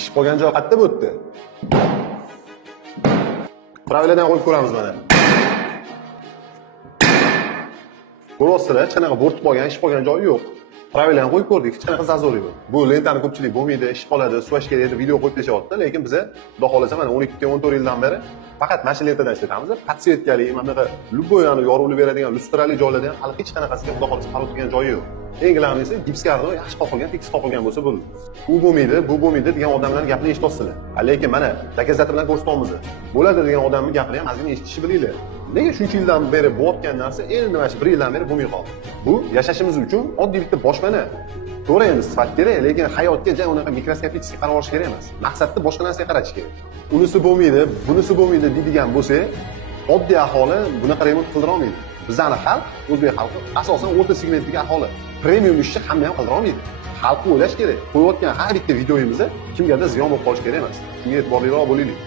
ish qolgan joy qayerda bo'ldi? Praveladan qo'yib ko'ramiz mana. Ko'ryapsizlar, hech qanaqa bo'rtib qolgan, ish qolgan joyi yo'q. Pravilani qo'yib ko'rdik, hech qanaqa zazori yo'q. Bu lentani ko'pchilik bo'lmaydi, ish qoladi, suvash kerak deb video qo'yib tashlayapti, lekin biz Xudo xolasa mana 12-14 yildan beri faqat mana shu lentadan ishlatamiz. Podsetkali, mana bunaqa любой yorug'lik beradigan lustrali joylarda ham hali hech qanaqasiga Xudo xolasa qarab turgan joyi yo'q. Eng glavnisi gipskarni yaxshi qoqilgan, tekis qoqilgan bo'lsa bo'ldi. U bo'lmaydi, bu bo'lmaydi degan odamlarning gapini eshityapsizlar. Lekin mana dokazati bilan ko'rsatyapmiz. Bo'ladi degan odamning gapini ham ozgina eshitishni bilinglar. Nega shuncha yildan beri bo'layotgan narsa endi mana shu 1 yildan beri bo'lmay qoldi? Bu yashashimiz uchun oddiy bitta boshpana. To'g'ri endi sifat kerak, lekin hayotga jang unaqa mikroskopik qarab olish kerak emas. Maqsadni boshqa narsaga qaratish kerak. Unisi bo'lmaydi, bunisi bo'lmaydi deydigan bo'lsa, oddiy aholi bunaqa remont qildira olmaydi. Bizning xalq, o'zbek xalqi asosan o'rta segmentdagi aholi. Premium ishni hamma ham qildira olmaydi. Xalqni o'ylash kerak. Qo'yayotgan har bitta videoyimizni kimgadir ziyon bo'lib qolish kerak emas. Shunga e'tiborliroq bo'laylik.